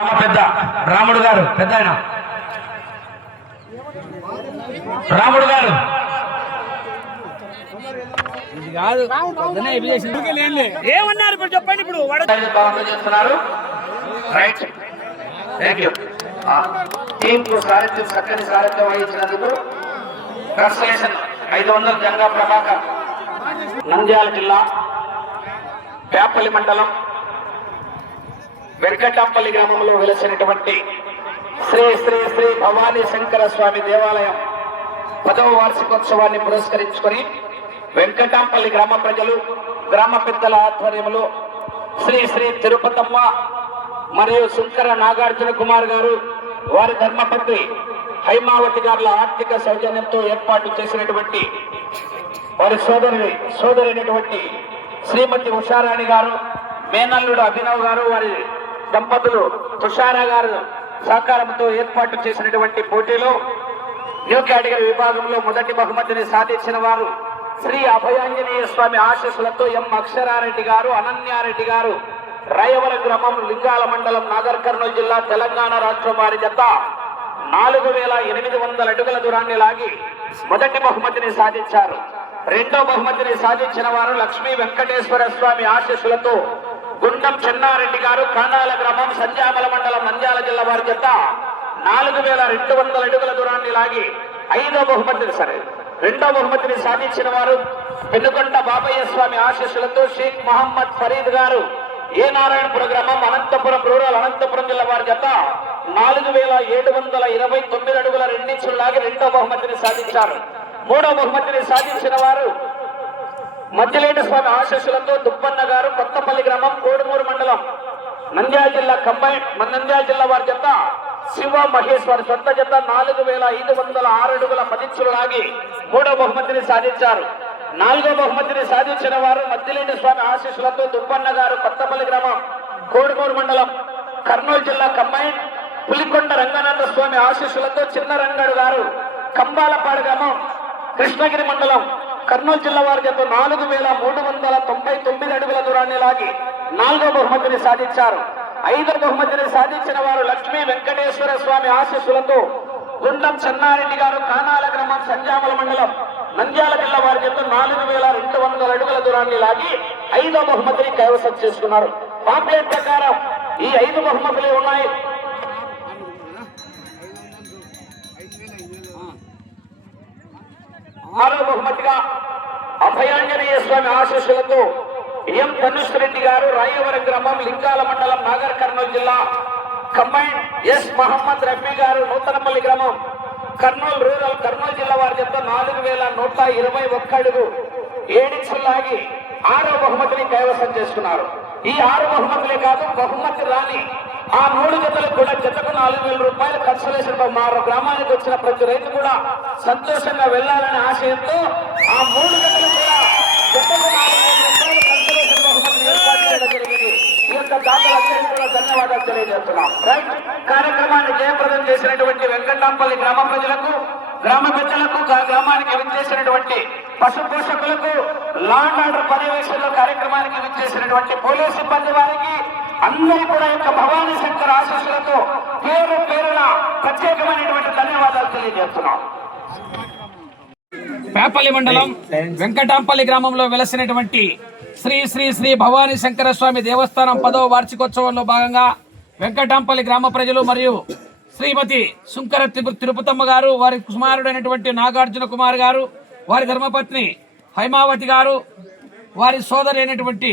పెద్ద రాముడు గారు పెద్ద ఆయన రాముడు గారు ఏమన్నారు ఇప్పుడు చెప్పండి. ఇప్పుడు చేస్తున్నారు. Right, thank you. టీమ్ కు సారథ్యం చక్కని సారథ్యం వహించినందుకు కన్సలేషన్ 500 జంగా ప్రభాకర్. నంద్యాల జిల్లా పేపల్లి మండలం వెంకటాంపల్లి గ్రామంలో వెలసినటువంటి శ్రీ శ్రీ శ్రీ భవానీ శంకర స్వామి దేవాలయం 10వ వార్షికోత్సవాన్ని పురస్కరించుకొని వెంకటాంపల్లి గ్రామ ప్రజలు గ్రామ పెద్దల ఆధ్వర్యంలో శ్రీ శ్రీ తిరుపతమ్మ మరియు శంకర నాగార్జున కుమార్ గారు వారి ధర్మపత్ని హైమావతి గారుల ఆర్థిక సౌజన్యంతో ఏర్పాటు చేసినటువంటి వారి సోదరైనటువంటి శ్రీమతి ఉషారాణి గారు, మేనల్లుడు అభినవ్ గారు, వారి దంపతులు తుషారా గారు సహకారంతో ఏర్పాటు చేసినటువంటి పోటీలో న్యూ కేటగిరీ విభాగంలో మొదటి బహుమతిని సాధించిన వారు శ్రీ అభయాంజనేయ స్వామి ఆశీస్సులతో ఎం అక్షరారెడ్డి గారు, అనన్యారెడ్డి గారు, రాయవరం గ్రామం, లింగాల మండలం, నాగర్ కర్నూలు జిల్లా, తెలంగాణ రాష్ట్రం వారి జత 4800 అడుగుల దూరాన్ని లాగి మొదటి బహుమతిని సాధించారు. రెండో బహుమతిని సాధించిన వారు లక్ష్మీ వెంకటేశ్వర స్వామి ఆశీస్సులతో గుండం చెన్నారెడ్డి గారు, కానాల గ్రామం, సంజామల మండలం, నంద్యాల జిల్లా వారి జత 4200 అడుగుల దూరాన్ని లాగి రెండో బహుమతిని సాధించిన వారు పెనుకొండ బాబయ్య స్వామి ఆశీస్సులతో షేక్ మహమ్మద్ ఫరీద్ గారు, ఏ నారాయణపురం గ్రామం, అనంతపురం రూరల్, అనంతపురం జిల్లా వారి జత 4729 అడుగుల 2 ఇంచులు లాగి రెండో బహుమతిని సాధించారు. మూడో బహుమతిని సాధించిన వారు మధ్యలేటి స్వామి ఆశీస్సులతో దుబ్బన్న గారు, కొత్తపల్లి గ్రామం, కోడుమూరు మండలం, నంద్యాల జిల్లా నంద్యాల జిల్లా వారి జత శివ మహేశ్వర్ సొంత జత 4506 అడుగుల 10 ఇంచులు లాగి మూడో బహుమతిని సాధించారు. నాలుగో బహుమతిని సాధించిన వారు మధ్యలేటి స్వామి ఆశీస్సులతో దుబ్బన్న గారు, కొత్తపల్లి గ్రామం, కోడుమూరు మండలం, కర్నూలు జిల్లా పులికొండ రంగనాథ స్వామి ఆశీస్సులతో చిన్న రంగడు గారు, కంబాలపాడు గ్రామం, కృష్ణగిరి మండలం, కర్నూలు జిల్లా వారి జత 4399 అడుగుల దూరాన్ని లాగి నాలుగో బహుమతిని సాధించారు. ఐదో బహుమతిని సాధించిన వారు లక్ష్మీ వెంకటేశ్వర స్వామి ఆశీస్సులతో గుండం చెన్నారెడ్డి గారు, కానాల గ్రామం, సంజామల మండలం, నంద్యాల జిల్లా వారి జత 4200 అడుగుల దూరాన్ని లాగి ఐదో బహుమతిని కైవసం చేసుకున్నారు. పాంప్లెట్ ప్రకారం ఈ 5 బహుమతులే ఉన్నాయి. ఆరో బహుమతిగా అభయాంజనేయ స్వామి ఆశీస్సులతో ఎం ధనుష్ రెడ్డి గారు, రాయవరం గ్రామం, లింగాల మండలం, నాగర్ కర్నూలు జిల్లా, కంబైన్ ఎస్ మహమ్మద్ రఫీ గారు, నూతనపల్లి గ్రామం, కర్నూలు రూరల్, కర్నూలు జిల్లా వారి జత 4121 అడుగు 7 ఇంచులు లాగి ఆరో బహుమతిని కైవసం చేసుకున్నారు. ఈ 6 బహుమతులే కాదు, బహుమతి రాని ఆ 3 జతలకు కూడా జతకు 4000 రూపాయలు కన్సలేషన్. మా గ్రామానికి వచ్చిన ప్రతి రైతు కూడా సంతోషంగా వెళ్లాలనే ఆశయంతో ఆ 3 జతలు కూడా జతకు 4000 రూపాయలు కన్సలేషన్ బహుమతిని ఏర్పాటు చేయడం జరిగింది. ఈ యొక్క దాతలందరికీ కూడా ధన్యవాదాలు తెలియజేస్తున్నాం. రైట్, కార్యక్రమాన్ని జయప్రదం చేసినటువంటి వెంకటాంపల్లి గ్రామ ప్రజలకు, గ్రామ పెద్దలకు, గ్రామానికి విచ్చేసినటువంటి పశు పోషకులకు, లాండ్ ఆర్డర్ పర్యవేక్షణలో కార్యక్రమానికి విచ్చేసినటువంటి పోలీసు సిబ్బంది వారికి అందరూ కూడా యొక్క భవానీ శంకర్ ఆశీస్సులతో పేరు పేరున ప్రత్యేకమైనటువంటి ధన్యవాదాలు తెలియజేస్తున్నాం. పేపల్లి మండలం వెంకటాంపల్లి గ్రామంలో వెలసినటువంటి శ్రీ శ్రీ శ్రీ భవానీ శంకర స్వామి దేవస్థానం 10వ వార్షికోత్సవంలో భాగంగా వెంకటాంపల్లి గ్రామ ప్రజలు మరియు శ్రీమతి శంకర తిరుపతమ్మ గారు, వారి కుమారుడైనటువంటి నాగార్జున కుమార్ గారు, వారి ధర్మపత్ని హైమావతి గారు, వారి సోదరి అయినటువంటి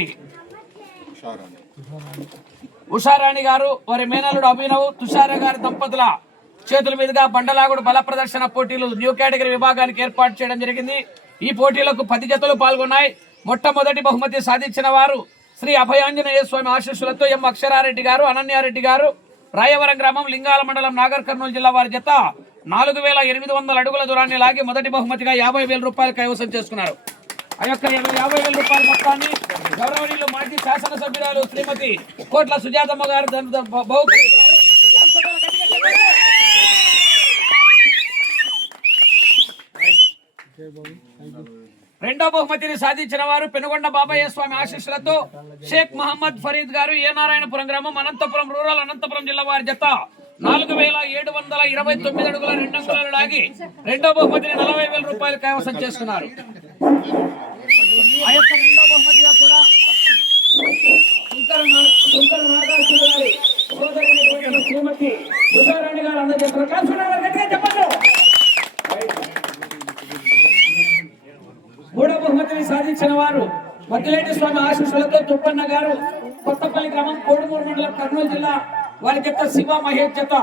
ఉషారాణి గారు, వారి మేనల్లుడు అభినవ్, తుషారా గారి దంపతుల చేతుల మీదుగా బండలాగుడు బల ప్రదర్శన పోటీలు న్యూ కేటగిరీ విభాగానికి ఏర్పాటు చేయడం జరిగింది. ఈ పోటీలకు 10 జతలు పాల్గొన్నాయి. మొట్టమొదటి బహుమతి సాధించిన వారు శ్రీ అభయాంజనేయ స్వామి ఆశీస్సులతో ఎం అక్షరారెడ్డి గారు, అనన్యారెడ్డి గారు, రాయవరం గ్రామం, లింగాల మండలం, నాగర్ కర్నూలు జిల్లా వారి జత 4800 అడుగుల దూరాన్ని లాగి మొదటి బహుమతిగా 50,000 రూపాయలు కైవసం చేసుకున్నారు. ఆ యొక్క 50,000 రూపాయల మొత్తాన్ని గౌరవనీయులు మాజీ శాసనసభ్యురాలు శ్రీమతి కోట్ల సుజాతమ్మ గారు రెండో బహుమతిని సాధించిన వారు పెనుగొండ బాబయ్య స్వామి ఆశీస్సులతో షేక్ మహమ్మద్ ఫరీద్ గారు ఏ నారాయణపురం గ్రామం అనంతపురం రూరల్ అనంతపురం జిల్లా వారి జత 4729 అడుగుల 2 అంగుళాలు లాగి రెండో బహుమతిని 40,000 రూపాయలు కైవసం చేసుకున్నారు. ఆ యొక్క రెండో బహుమతిగా కూడా శంకర నాగార్జున గారి సోదరి శ్రీమతి ఉషారాణి గారు అందజేస్తున్నారు. చెప్పండి. మూడో బహుమతిని సాధించిన వారు మద్దిలేటి స్వామి ఆశీస్సులతో తుప్పన్న గారు కొత్తపల్లి గ్రామం కోడుమూరు మండలం కర్నూలు జిల్లా వారి జత శివ మహేష్ జత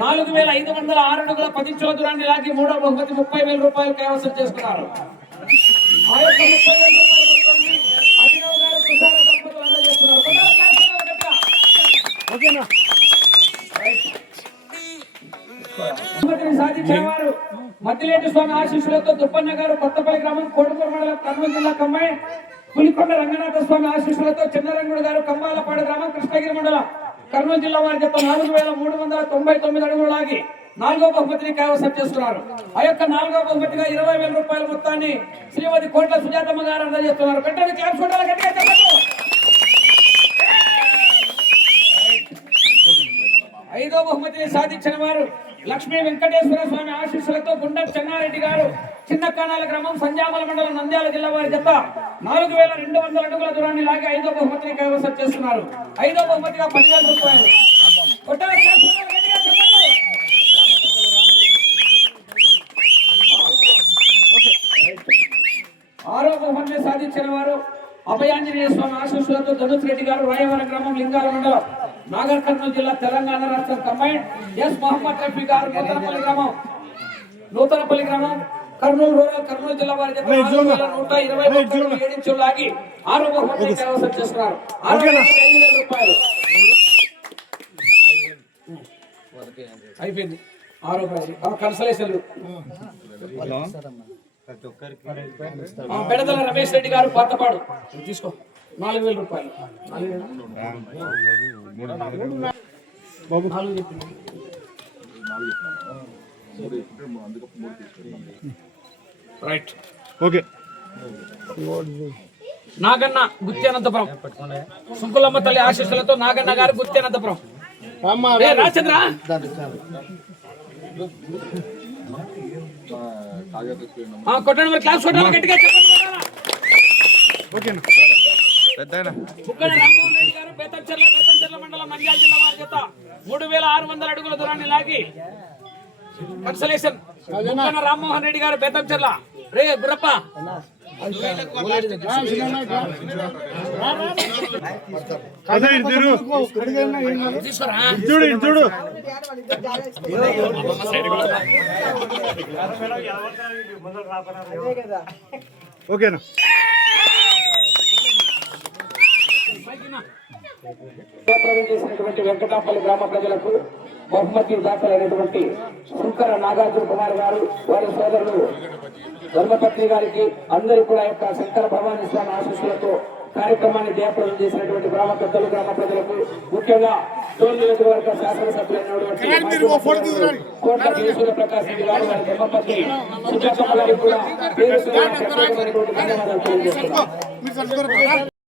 4506 అడుగుల 10 ఇంచుల దూరాన్ని లాగి మూడో బహుమతి 30,000 రూపాయలు కైవసం చేసుకున్నారు. ఆ యొక్క 30,000 రూపాయల మొత్తాన్ని అభినవ్ గారు తుషార దంపతులు అందజేస్తున్నారు. సాధించిన వారు మద్దిలేటి స్వామి ఆశీస్సులతో దుప్పన్న గారు కొత్తపల్లి గ్రామం కోడుమూరు మండలం కర్నూలు జిల్లా కమ్మాయి పులికొండ రంగనాథ స్వామి ఆశీస్సులతో చిన్నరంగుడు గారు కంబాలపాడు గ్రామం కృష్ణగిరి మండలం కర్నూలు జిల్లా వారి జత 4399 అడుగులు లాగి నాలుగో బహుమతిని కైవసం చేస్తున్నారు. ఆ యొక్క నాలుగో బహుమతిగా 20,000 రూపాయల మొత్తాన్ని శ్రీమతి కోట్ల సుజాతమ్మ గారు అందజేస్తున్నారు. పెట్టండి క్లాప్స్ కొట్టాలి గట్టిగా చెప్పండి. ఐదో బహుమతిని సాధించిన వారు లక్ష్మీ వెంకటేశ్వర స్వామి ఆశీస్సులతో గుండం చెన్నారెడ్డి గారు చిన్న కానాల గ్రామం సంజామల మండలం నంద్యాల జిల్లా వారి జత 4200 అడుగుల దూరాన్ని లాగి ఐదో బహుమతిని కైవసం చేస్తున్నారు. ఐదో బహుమతిగా 10,000 రూపాయలు. ఆరో బహుమతిని సాధించిన వారు అభయాంజనేయ స్వామి ఆశీస్సులతో ధనుష్ రెడ్డి గారు రాయవరం గ్రామం లింగాల మండలం నాగర్ కర్నూలు జిల్లా తెలంగాణ రాష్ట్రం కంబైన్ ఎస్ మహమ్మద్ రఫీ గారు నూతనపల్లి గ్రామం కర్నూలు రూరల్ కర్నూలు జిల్లా వారి జత 4127 ఇంచులు లాగి ఆరో బహుమతిని కైవసం చేస్తున్నారు. 5,000 రూపాయలు అయిపోయింది. ఆరో కన్సలేషన్లు బెడదల రమేష్ రెడ్డి గారు పాతపాడు తీసుకో 4,000 రూపాయలు. Right okay. నాగన్న గుత్యానంతపురం సుంకులమ్మ తల్లి ఆశీస్సులతో నాగన్న గారు గుత్యానంతపురం రాజచంద్ర కొట్టండి మరి క్లాస్ కొట్టాలి గట్టిగా చెప్పండి. ముక్కడి రామ్మోహన్ రెడ్డి గారు బేతంచెర్ల మండలం నంద్యాల జిల్లా వారి జత 3600 అడుగుల దూరాన్ని లాగి కన్సలేషన్. ముక్కన రామ్మోహన్ రెడ్డి గారు బేతంచెర్ల రే గురప్ప చూడు ఓకేనా. చేసినటువంటి వెంకటాపల్లి గ్రామ ప్రజలకు బహుమతి దాఖలైనటువంటి శంకర నాగార్జున కుమార్ గారు వారి సోదరులు ధర్మపత్ని గారికి అందరూ కూడా యొక్క శంకర భవానీ స్వామి ఆశీస్సులతో కార్యక్రమాన్ని జయప్రదం చేసినటువంటి గ్రామ పెద్దలు గ్రామ ప్రజలకు ముఖ్యంగా టోల్ నియోజకవర్గ శాసనసభ్యులైనటువంటి కోట్ల కేశూర ప్రకాశ్ రెడ్డి గారు వారి ధర్మపత్ని సుజాతమ్మ గారికి కూడా పేరు ధన్యవాదాలు తెలియజేస్తున్నారు.